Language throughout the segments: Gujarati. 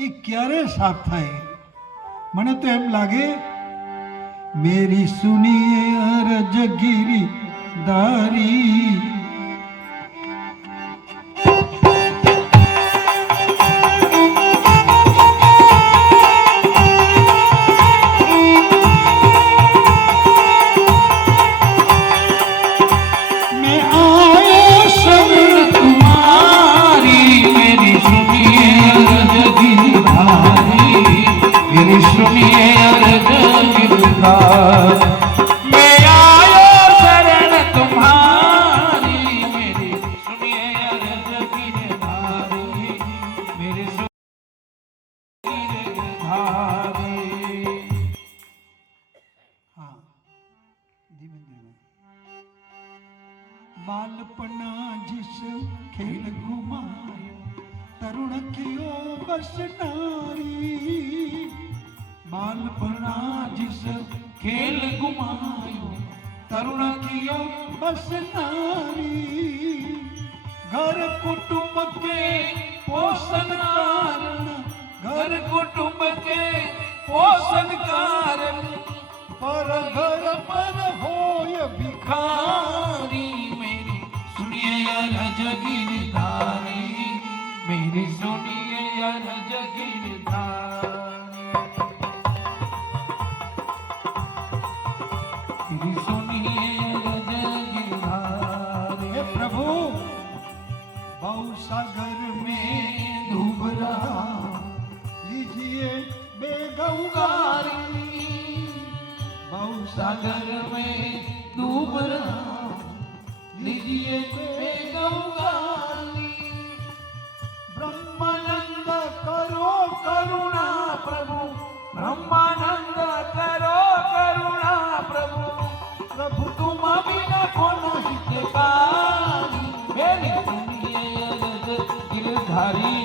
એ ક્યારે સાફ થાય? મને તો એમ લાગે मेरी सुनिए अरज गिरी दारी मैं आया शरण तुम्हारी मेरी सुनिए अरज गिरधारी मेरी सुनिए अरज मैं आयो शरण तुम्हारी मेरी सुनिए अरज गिरधारी मेरी सुनिए गिरधारी। हाँ धीमे धीमे बालपना जिस खेल घुमायो तरुण कियो बस नारी बालपना जिस खेल घुमायो तरुण कियो बस नारी घर कुटुंब के पोषण कारण घर कुटुंब के पोषण कारण पर घर पर होय भिखारी मेरी सुनिए अरज गिरधारी मेरी सुनिए अरज गिरधारी सुनिए अरज गिरधारी। हे प्रभु बहु सागर में डूब रहा लीजिए बेगौगारी बहु सागर में डूब रहा लीजिए बेगौगारी ब्रह्मानंद करो करुणा प्रभु ब्रह्मानंद करो करुणा प्रभु प्रभु तुम बिना कौन हितकारी मेरी सुनिए अरज गिरधारी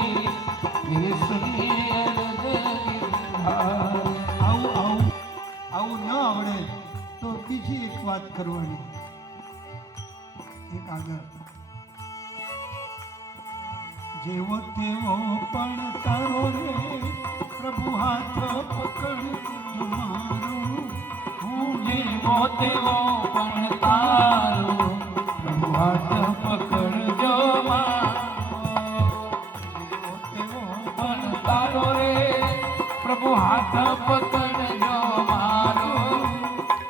मेरी सुनिए अरज गिरधारी। આવું ન આવડે તો બીજી એક વાત કરવાની એક આગળ જેવો તેવો પણ તારો રે પ્રભુ હાથ પકડ મારો હું જેવો તેવો પણ તારો પ્રભુ હાથ પકડજો મારો જેવો તેવો પણ તારો રે પ્રભુ હાથ પકડજો મારો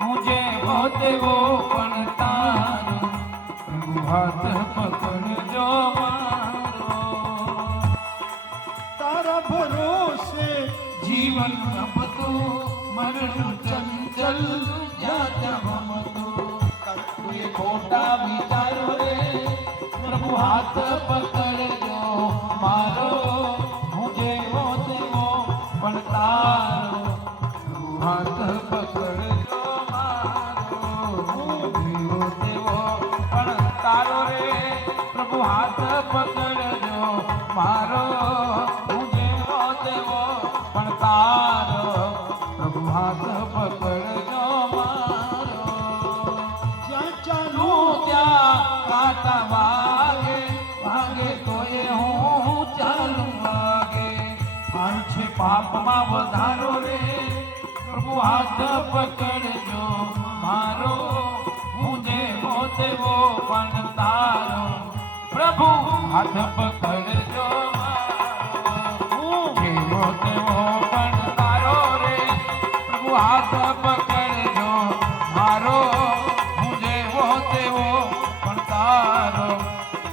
હું જેવો તેવો પણ તારો પ્રભુ હાથ પકડજો મારો તારા ભરોસે જીવન રમતું મરણ ચંચલ જાતા ભમતું કરતું એ ખોટા વિચારો રે પ્રભુ હાથ પકડજો મારો હું જેવો તેવો પણ તારો પ્રભુ હાથ પકડજો મારો હું જેવો તેવો પણ તારો રે પ્રભુ હાથ પકડજો મારો હું જેવો તેવો પણ તારો પ્રભુ હાથ પકડજો મારો જ્યાં ચાલુ ત્યાં કાંટા વાગે વાગે તોય હું ચાલુ વાગે થાય છે પાપમાં વધારો રે પ્રભુ હાથ પકડજો મારો હું જેવો તેવો પણ તારો પ્રભુ હાથ પકડજો મારો હું જેવો તેવો પણ તારો રે પ્રભુ હાથ પકડજો મારો હું જેવો તેવો પણ તારો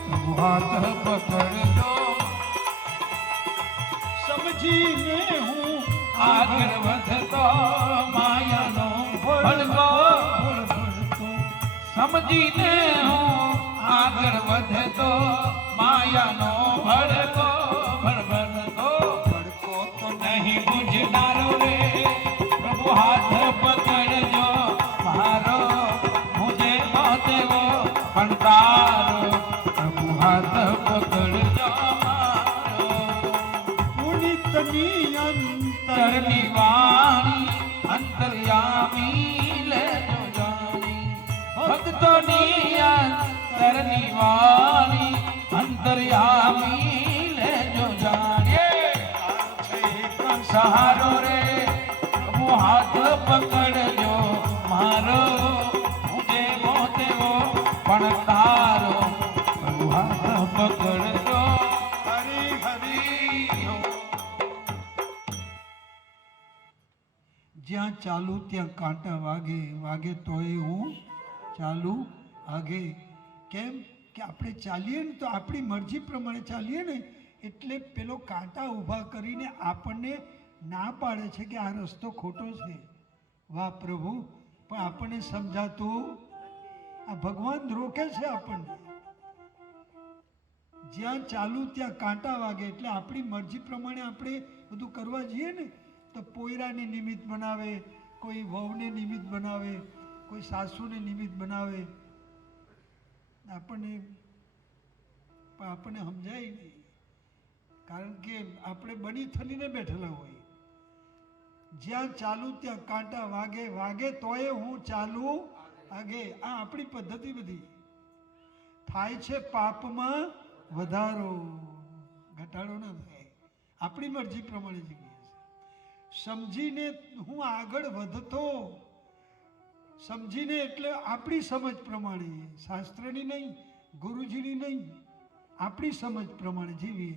પ્રભુ હાથ પકડજો સમજીને હું આગળ વધતો માયાનો ભડકો સમજીને હું આગળ વધતો માયાનો ભડકો ભડકો ભડકો તો નહીં બુਝનારો રે પ્રભુ હાથ પકડજો મારો હું જેવો તેવો પણ તારો પ્રભુ હાથ પકડજો મારો પુનિતની અંતરની વાણી અંતર્યામી લેજો જાણી ભક્તોની અંતરની વાણી અંતર્યામી લેજો જાણીએ સહારો રે પ્રભુ હાથ પકડજો મારો હું જેવો તેવો પણ તારો પ્રભુ હાથ પકડજો હરી હરી જ્યાં ચાલુ ત્યાં કાંટા વાગે વાગે તોય હું ચાલુ આગે કેમ કે આપણે ચાલીએ ને તો આપણી મરજી પ્રમાણે ચાલીએ ને એટલે પેલો કાંટા ઊભા કરીને આપણને ના પાડે છે કે આ રસ્તો ખોટો છે. વાહ પ્રભુ, પણ આપણને સમજાતું આ ભગવાન રોકે છે આપણને. જ્યાં ચાલુ ત્યાં કાંટા વાગે એટલે આપણી મરજી પ્રમાણે આપણે બધું કરવા જઈએ ને તો પોયરાને નિમિત્ત બનાવે, કોઈ વહુને નિમિત્ત બનાવે, કોઈ સાસુને નિમિત્ત બનાવે. આપણને સમજાય નહીં, કારણ કે આપણે બની થઈને બેઠેલા હોય. જ્યાં ચાલુ ત્યાં કાંટા વાગે વાગે તોય હું ચાલુ આગે. આ આપણી પદ્ધતિ બધી. થાય છે પાપમાં વધારો, ઘટાડો ના થાય, આપણી મરજી પ્રમાણે જીવીએ. સમજીને હું આગળ વધતો, સમજીને એટલે આપણી સમજ પ્રમાણે, શાસ્ત્રની નહીં, ગુરુજીની નહીં, આપણી સમજ પ્રમાણે જીવીએ.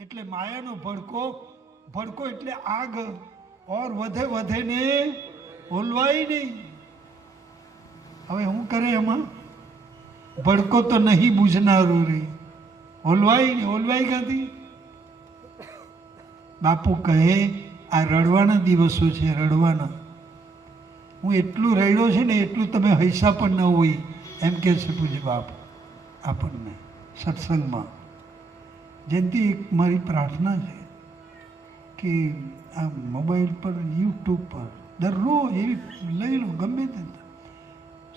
એટલે માયાનો ભડકો એટલે આગ, ઓર વધે વધે ને ઓલવાય નહીં. હવે હું કરે એમાં? ભડકો તો નહીં બુઝનારું રે, ઓલવાય નહીં. ઓલવાય ક્યાંથી? બાપુ કહે આ રડવાના દિવસો છે, રડવાના. હું એટલું રડ્યો છે ને એટલું તમે હૈસા પણ ન હોય, એમ કે છે પૂજ્ય બાપ આપણને સત્સંગમાં. જેથી એક મારી પ્રાર્થના છે કે આ મોબાઈલ પર, યુટ્યુબ પર દરરોજ એવી લઈ લો, ગમે તે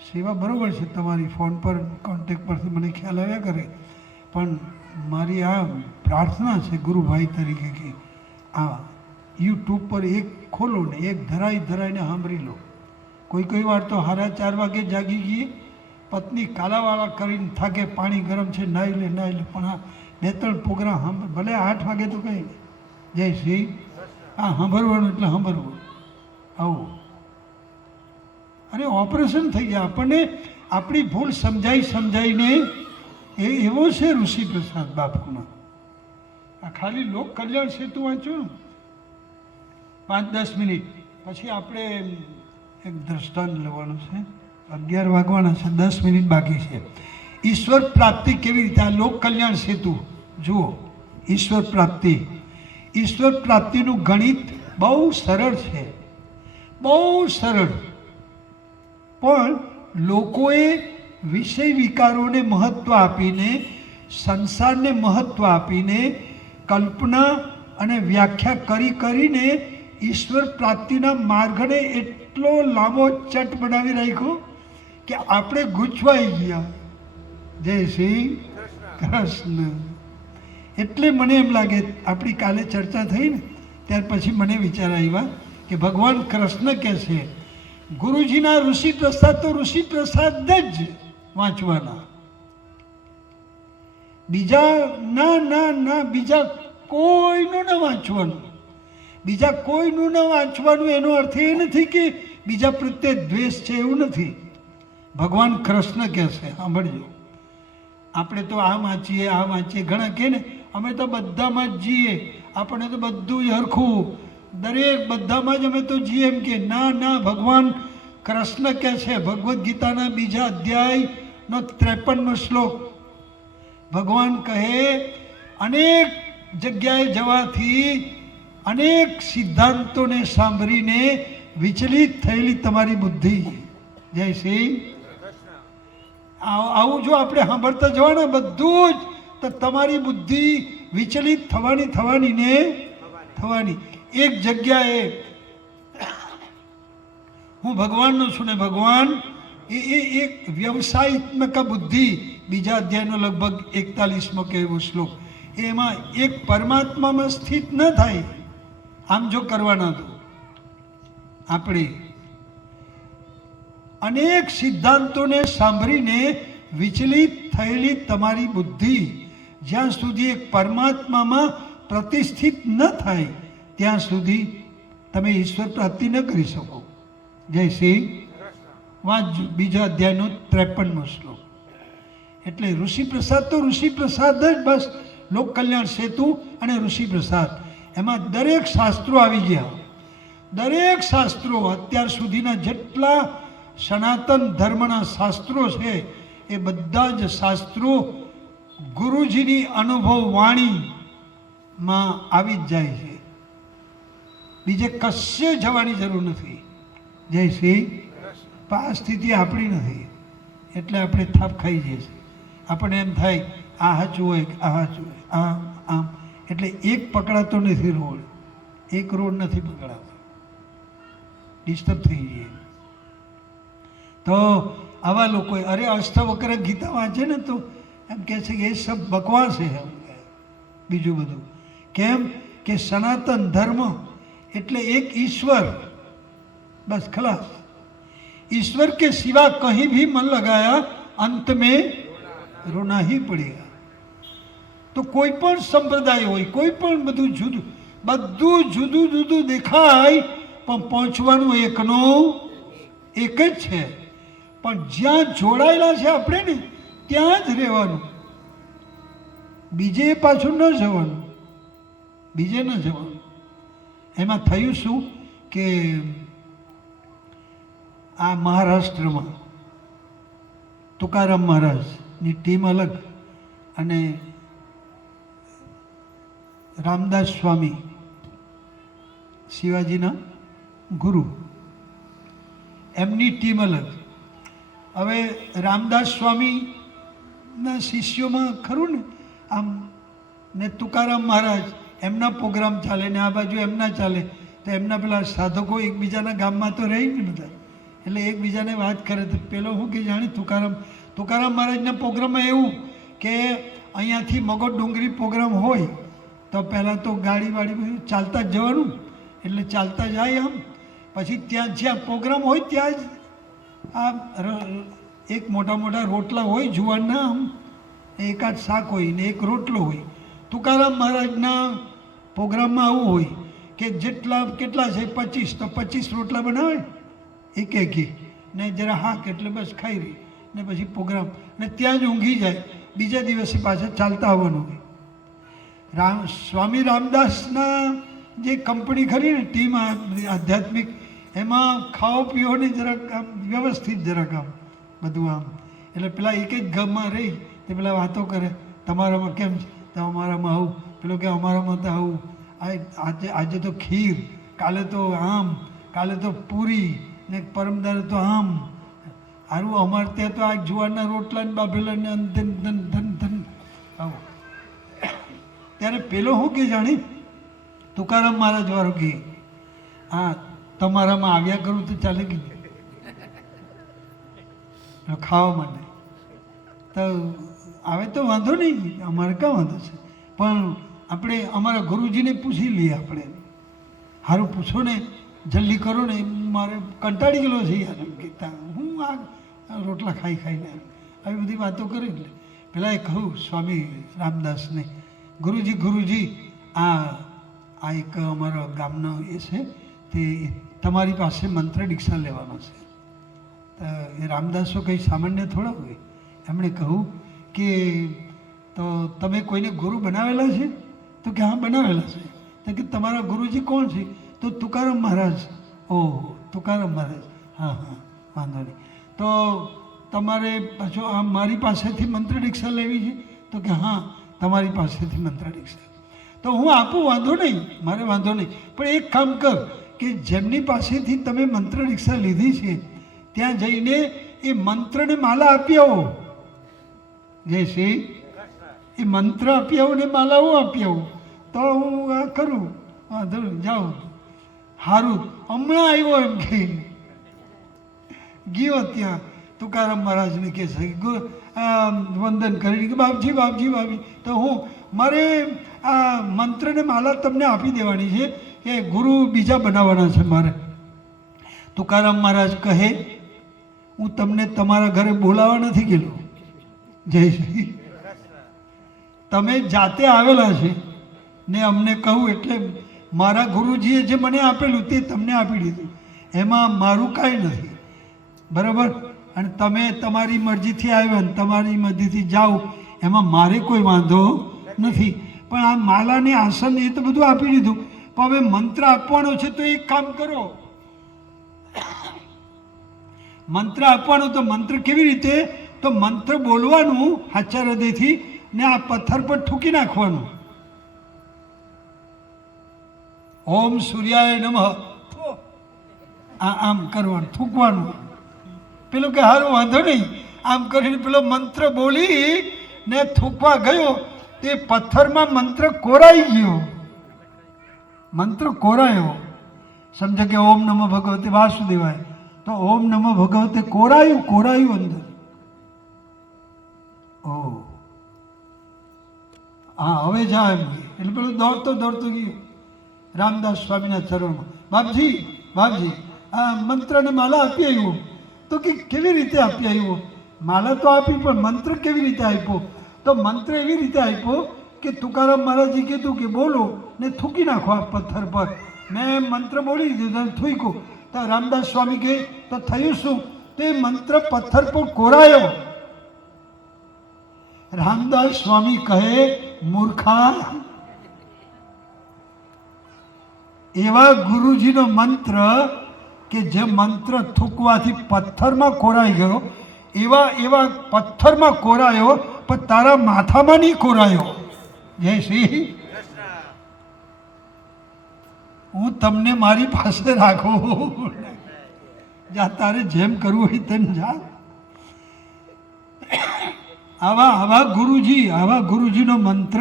સેવા બરાબર છે તમારી, ફોન પર કોન્ટેક્ટ પરથી મને ખ્યાલ આવ્યા કરે, પણ મારી આ પ્રાર્થના છે ગુરુભાઈ તરીકે કે આ યુટ્યુબ પર એક ખોલો ને એક ધરાઈને સાંભળી લો. કોઈ વાર તો 4:30 વાગે જાગી ગઈ, પત્ની કાલાવાળા કરીને થાકે, પાણી ગરમ છે, નાઈ લે, પણ આ 2-3 પ્રોગ્રામ ભલે 8 વાગે તો કંઈ જય શ્રી આ સાંભળવાનું એટલે સાંભળવું. આવું અરે ઓપરેશન થઈ ગયા આપણને, આપણી ભૂલ સમજાઈને એવો છે ઋષિ પ્રસાદ બાપુના. આ ખાલી લોક કલ્યાણ સેતુ વાંચ્યું 5-10 મિનિટ, પછી આપણે એક દ્રષ્ટાંત લેવાનું છે. 11 વાગવાના છે, 10 મિનિટ બાકી છે. ઈશ્વર પ્રાપ્તિ કેવી રીતે? આ લોક કલ્યાણ સેતુ જુઓ. ઈશ્વર પ્રાપ્તિનું ગણિત બહુ સરળ છે, બહુ સરળ. પણ લોકોએ વિષય વિકારોને મહત્વ આપીને, સંસારને મહત્વ આપીને, કલ્પના અને વ્યાખ્યા કરીને ઈશ્વર પ્રાપ્તિના માર્ગને એટલો લાંબો ચટ બનાવી રાખ્યો કે આપણે ગૂંચવાઈ ગયા. જય શ્રી કૃષ્ણ. એટલે મને એમ લાગે, આપણી કાલે ચર્ચા થઈ ને ત્યાર પછી મને વિચાર આવ્યા કે ભગવાન કૃષ્ણ કહે છે ગુરુજીના ઋષિ પ્રસાદ તો ઋષિ પ્રસાદ જ વાંચવાના, બીજા ના બીજા કોઈનું ન વાંચવાનું. બીજા કોઈનું ન વાંચવાનું એનો અર્થ એ નથી કે બીજા પ્રત્યે દ્વેષ છે, એવું નથી. ભગવાન કૃષ્ણ કહે છે, સાંભળજો. આપણે તો આ વાંચીએ, ઘણા કહે ને અમે તો બધામાં જ જીએ, આપણે તો બધું જ હરખું, દરેક બધામાં જ અમે તો જીએ. એમ કે ના, ભગવાન કૃષ્ણ કહે છે, ભગવદ્ ગીતાના 2 અધ્યાયનો 53મો શ્લોક. ભગવાન કહે અનેક જગ્યાએ જવાથી, અનેક સિદ્ધાંતોને સાંભળીને વિચલિત થયેલી તમારી બુદ્ધિ. જય શ્રી. આવું જો આપણે સાંભળતા જવાના બધું જ, તો તમારી બુદ્ધિ વિચલિત થવાની ને થવાની. એક જગ્યાએ હું ભગવાનનો છું ને ભગવાન એ એક વ્યવસાયિત્મક બુદ્ધિ, 2 અધ્યાયનો લગભગ 41મો કે એવો શ્લોક, એમાં એક પરમાત્મામાં સ્થિત ન થાય. આમ જો કરવાના તો આપણે અનેક સિદ્ધાંતોને સાંભળીને વિચલિત થયેલી તમારી બુદ્ધિ જ્યાં સુધી એક પરમાત્મામાં પ્રતિષ્ઠિત ન થાય ત્યાં સુધી તમે ઈશ્વર પ્રાપ્તિ ન કરી શકો. જય શ્રી વાંચજો બીજા અધ્યાયનો 53મો શ્લોક. એટલે ઋષિ પ્રસાદ તો ઋષિ પ્રસાદ જ, બસ લોક કલ્યાણ સેતુ અને ઋષિ પ્રસાદ, એમાં દરેક શાસ્ત્રો આવી ગયા. દરેક શાસ્ત્રો અત્યાર સુધીના જેટલા સનાતન ધર્મના શાસ્ત્રો છે એ બધા જ શાસ્ત્રો ગુરુજીની અનુભવ વાણીમાં આવી જ જાય છે. બીજે કશે જવાની જરૂર નથી. જય શ્રી. પણ આ સ્થિતિ આપણી નથી એટલે આપણે થાપ ખાઈ જઈએ છીએ. આપણને એમ થાય આ સાચું હોય, આ સાચું હોય, આમ એટલે એક પકડાતો નથી રોડ, એક રોડ નથી પકડાતો, ડિસ્ટર્બ થઈ જઈએ. તો આવા લોકો અરે અષ્ટવક્ર ગીતા વાંચે ને તો એમ કહે છે કે એ સબ બકવાસ છે. બીજું બધું કેમ કે સનાતન ધર્મ એટલે એક ईश्वर, बस खलास. ईश्वर के सिवा कहीं भी मन लगाया अंत में रोना ही पड़ेगा. तो कोई पण संप्रदाय હોય, કોઈ પણ બધું જુદું જુદું દેખાય પણ પહોંચવાનું એકનું એક જ છે. પણ જ્યાં જોડાયેલા છે આપણે ને ત્યાં જ રહેવાનું, બીજે પાછું ન જવાનું, બીજે ન જવાનું. એમાં થયું શું કે આ મહારાષ્ટ્રમાં તુકારામ મહારાજની ટીમ અલગ અને રામદાસ સ્વામી શિવાજીના ગુરુ એમની ટીમ અલગ. હવે રામદાસ સ્વામીના શિષ્યોમાં ખરું ને આમ ને તુકારામ મહારાજ એમના પ્રોગ્રામ ચાલે ને આ બાજુ એમના ચાલે, તો એમના પેલા સાધકો એકબીજાના ગામમાં તો રહી ને બધા, એટલે એકબીજાને વાત કરે. તો પેલો શું કે જાણે તુકારામ મહારાજના પ્રોગ્રામમાં એવું કે અહીંયાથી મગોદ ડુંગરી પ્રોગ્રામ હોય તો પહેલાં તો ગાડી બધું ચાલતા જ જવાનું, એટલે ચાલતા જાય આમ. પછી ત્યાં જ્યાં પ્રોગ્રામ હોય ત્યાં જ આ એક મોટા રોટલા હોય જુવારના, આમ એકાદ શાક હોય ને એક રોટલો હોય. તુકારામ મહારાજના પ્રોગ્રામમાં આવું હોય કે કેટલા છે 25, તો 25 રોટલા બનાવે એક ને જરા હાક એટલે બસ ખાઈ રહી ને પછી પ્રોગ્રામ ને ત્યાં જ ઊંઘી જાય. બીજા દિવસે પાછા ચાલતા આવવાનું હોય. સ્વામી રામદાસના જે કંપની ખરી ને ટીમ આધ્યાત્મિક, એમાં ખાઓ પીઓને જરાક આમ વ્યવસ્થિત જરાક આમ બધું આમ. એટલે પેલા એક જ ગામમાં રહી તે પેલા વાતો કરે, તમારામાં કેમ છે, તો અમારામાં આવું, પેલો કે અમારામાં તો આવું, આજે તો ખીર, કાલે તો આમ, કાલે તો પૂરી ને પરમદારે તો આમ. સારું અમારે ત્યાં તો આ જુવારના રોટલા ને બાફેલા ને ધન આવું. ત્યારે પેલો શું કે જાણી તુકારામ મહારાજ વાળો કે હા તમારામાં આવ્યા કરું તો ચાલે કે ખાવા માટે તો આવે તો વાંધો નહીં, અમારે કાં વાંધો છે, પણ આપણે અમારા ગુરુજીને પૂછી લઈએ. આપણે સારું પૂછો ને, જલ્દી કરો ને, મારે કંટાળી ગયેલો છે યાર કીધા હું આ રોટલા ખાઈને આવી બધી વાતો કરે. એટલે પેલા એ કહું સ્વામી રામદાસને, ગુરુજી આ એક અમારા ગામનો એ છે તે તમારી પાસે મંત્ર દીક્ષા લેવાનો છે. તો એ રામદાસો કંઈ સામાન્ય થોડા હોય. એમણે કહું કે તો તમે કોઈને ગુરુ બનાવેલા છે? તો કે હા બનાવેલા છે. તો કે તમારા ગુરુજી કોણ છે? તો તુકારામ મહારાજ. ઓહ તુકારામ મહારાજ, હા વાંધો નહીં. તો તમારે પાછો આમ મારી પાસેથી મંત્ર દીક્ષા લેવી છે? તો કે હા તમારી પાસેથી મંત્ર દીક્ષા. તો હું આપું, વાંધો નહીં, મારે વાંધો નહીં, પણ એક કામ કર કે જેમની પાસેથી તમે મંત્ર દીક્ષા લીધી છે ત્યાં જઈને એ મંત્રને માલા આપી આવો. જય શ્રી. એ મંત્ર આપી આવો ને માલાઓ આપી આવો તો હું આ કરું, વાંધો નહીં, જાઉં. સારું હમણાં આવ્યો એમ કે ગયો ત્યાં તુકારામ મહારાજને કહે છે વંદન કરી કે બાપજી તો હું મારે આ મંત્રને માલા તમને આપી દેવાની છે કે ગુરુ બીજા બનાવવાના છે મારે. તુકારામ મહારાજ કહે હું તમને તમારા ઘરે બોલાવવા નથી ગયેલો. જય શ્રી. તમે જાતે આવેલા છે ને અમને કહું એટલે મારા ગુરુજીએ જે મને આપેલું તે તમને આપી દીધું, એમાં મારું કાંઈ નથી, બરાબર. અને તમે તમારી મરજીથી આવ્યા ને તમારી મરજીથી જાઓ, એમાં મારે કોઈ વાંધો નથી. પણ આ માલાને આસન એ તો બધું આપી દીધું, પણ હવે મંત્ર આપવાનો છે તો એક કામ કરો, મંત્ર આપવાનો. તો મંત્ર કેવી રીતે? તો મંત્ર બોલવાનું સાચા હૃદયથી ને આ પથ્થર પર થૂકી નાખવાનું. ઓમ સૂર્યાય નમઃ, આમ કરવાનું, થૂકવાનું. પેલું કે હારું વાંધો નહીં, આમ કરીને પેલો મંત્ર બોલી ને થૂકવા ગયો, તે પથ્થરમાં મંત્ર કોરાઈ ગયો, મંત્ર કોરાયો. સમજો કે ઓમ નમઃ ભગવતે વાસુદેવાય, તો ઓમ નમઃ ભગવતે કોરાયું અંદર. ઓ હા, હવે જાય એમ. એટલે પેલું દોડતો ગયો રામદાસ સ્વામીના ચરણમાં, બાપજી આ મંત્રને માલા આપી આવ્યો. તો કે કેવી રીતે આપી આવ્યો? માલા તો આપી, પણ મંત્ર કેવી રીતે આપ્યો? તો મંત્ર એવી રીતે આપ્યો કે તુકારામ મહારાજે કીધું કે બોલો ને થૂકી નાખો આ પથ્થર પર. મેં મંત્ર બોલી દીધું, થૂક્યું. તો રામદાસ સ્વામી કહે તો થયું શું? તો એ મંત્ર પથ્થર પર કોરાયો. રામદાસ સ્વામી કહે, મૂર્ખા, એવા ગુરુજીનો મંત્ર કે જે મંત્ર થૂકવાથી પથ્થરમાં કોરાઈ ગયો, એવા પથ્થરમાં કોરાયો, પણ તારા માથામાં નહીં કોરાયો. જય શ્રી. હું તમને મારી પાસે રાખું, જા તારે જેમ કરવું હોય તેમ જા. આવા ગુરુજીનો મંત્ર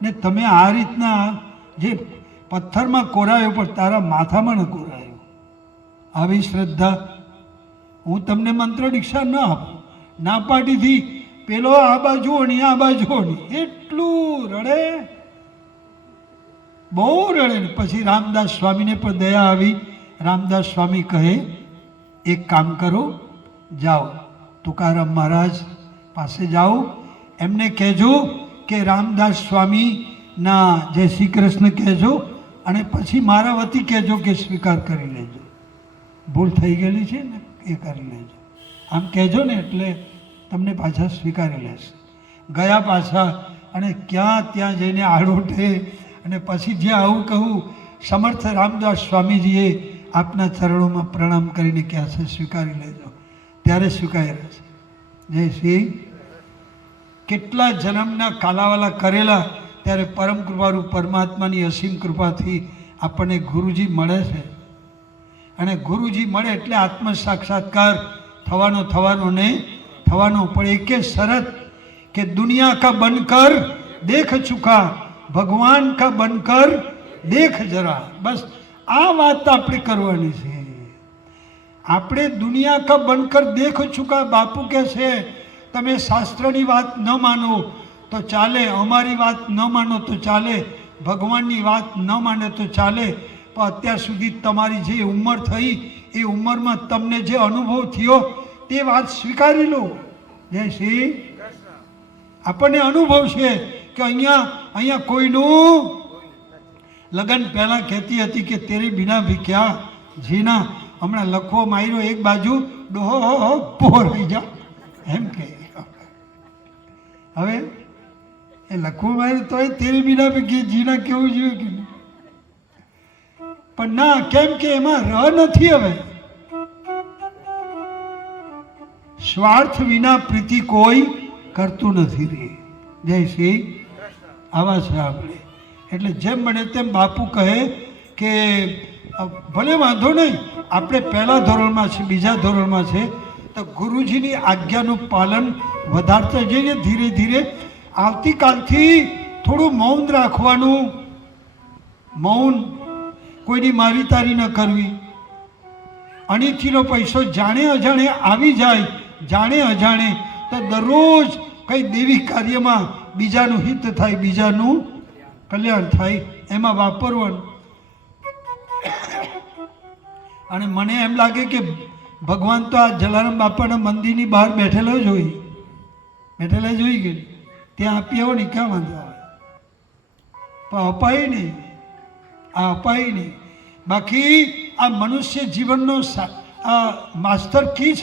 ને તમે આ રીતના જે પથ્થરમાં કોરાયો પણ તારા માથામાં ન કોરાયો, આવી શ્રદ્ધા. હું તમને મંત્ર દીક્ષા ન આપું, ના પાડીથી પેલો આ બાજુ ઓણી આ બાજુ ઓણી, એટલું રડે, બહુ રડે. પછી રામદાસ સ્વામીને પણ દયા આવી. રામદાસ સ્વામી કહે, એક કામ કરો, જાઓ તુકારામ મહારાજ પાસે જાઓ, એમને કહેજો કે રામદાસ સ્વામીના જય શ્રી કૃષ્ણ કહેજો, અને પછી મારા વતી કહેજો કે સ્વીકાર કરી લેજો, ભૂલ થઈ ગયેલી છે ને એ કરી લેજો, આમ કહેજો ને એટલે તમને પાછા સ્વીકારી લેશે. ગયા પાછા, અને ત્યાં જઈને આડોઠે, અને પછી જે આવું કહું, સમર્થ રામદાસ સ્વામીજીએ આપના ચરણોમાં પ્રણામ કરીને કહ્યા છે સ્વીકારી લેજો, ત્યારે સ્વીકારી રહેશે. જય શ્રી. કેટલા જન્મના કાલાવાલા કરેલા, ત્યારે પરમ કૃપારૂ પરમાત્માની અસીમ કૃપાથી આપણને ગુરુજી મળે છે. અને ગુરુજી મળે એટલે આત્મ સાક્ષાત્કાર થવાનો નહીં થવાનો. પણ એકે શરત કે દુનિયા કા બનકર દેખ ચુકા, ભગવાન કા બનકર દેખ જરા. બસ આ વાત આપણે કરવાની છે. આપણે દુનિયા કા બનકર દેખ ચુકા. બાપુ કહે છે તમે શાસ્ત્રની વાત ન માનો તો ચાલે, અમારી વાત ન માનો તો ચાલે, ભગવાનની વાત ન માને તો ચાલે, પણ અત્યાર સુધી તમારી જે ઉંમર થઈ એ ઉંમરમાં તમને જે અનુભવ થયો તે વાત સ્વીકારી લો. જય શ્રી. આપણને અનુભવ છે કે અહીંયા કોઈનું લગ્ન પહેલાં કહેતી હતી કે તેરી બિના ભીખ્યા જીના. હમણાં લખવો માર્યો એક બાજુ ડોહો પોર રહી જા એમ કે. હવે એ લખવો માર્યું તો તેરી બિના ભીખ્યા જીના કેવું જોઈએ કે નહીં? પણ ના, કેમ કે એમાં રહ નથી. હવે સ્વાર્થ વિના પ્રીતિ કોઈ કરતું નથી રે. જય શ્રી. આવા છે આપણે. એટલે જેમ બને તેમ બાપુ કહે કે ભલે વાંધો નહીં, આપણે પહેલા ધોરણમાં છે, બીજા ધોરણમાં છે, તો ગુરુજીની આજ્ઞાનું પાલન વધારતા જઈએ. ધીરે ધીરે આવતીકાલથી થોડું મૌન રાખવાનું. મૌન, કોઈની મારી તારી ન કરવી. અનિચ્છીનો પૈસો જાણે અજાણે આવી જાય, જાણે અજાણે, તો દરરોજ કંઈ દેવી કાર્યમાં બીજાનું હિત થાય, બીજાનું કલ્યાણ થાય, એમાં વાપરવાનું. અને મને એમ લાગે કે ભગવાન તો આ જલારામ બાપાના મંદિરની બહાર બેઠેલા જ હોય કે ત્યાં આપી આવો ને ક્યાં વાંધો આવે, પણ અપાય નહીં. આ અપાય નહીં. બાકી આ મનુષ્ય જીવનનો આ માસ્ટર કી છે.